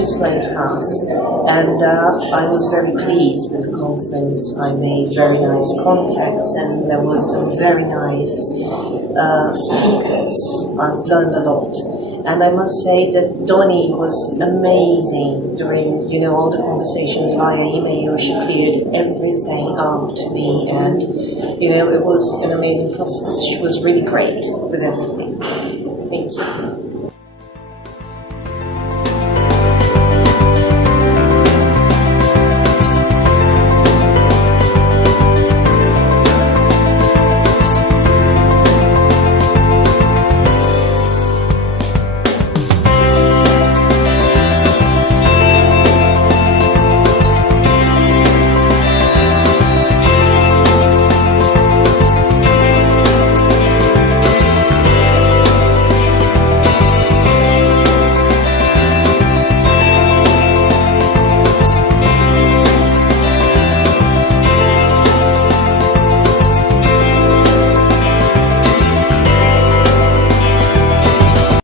just like Haas. And I was very pleased with the conference. I made very nice contacts, and there were some very nice speakers. I've learned a lot. And I must say that Donnie was amazing during, all the conversations via email. She cleared everything up to me, and, it was an amazing process. She was really great with everything. Thank you.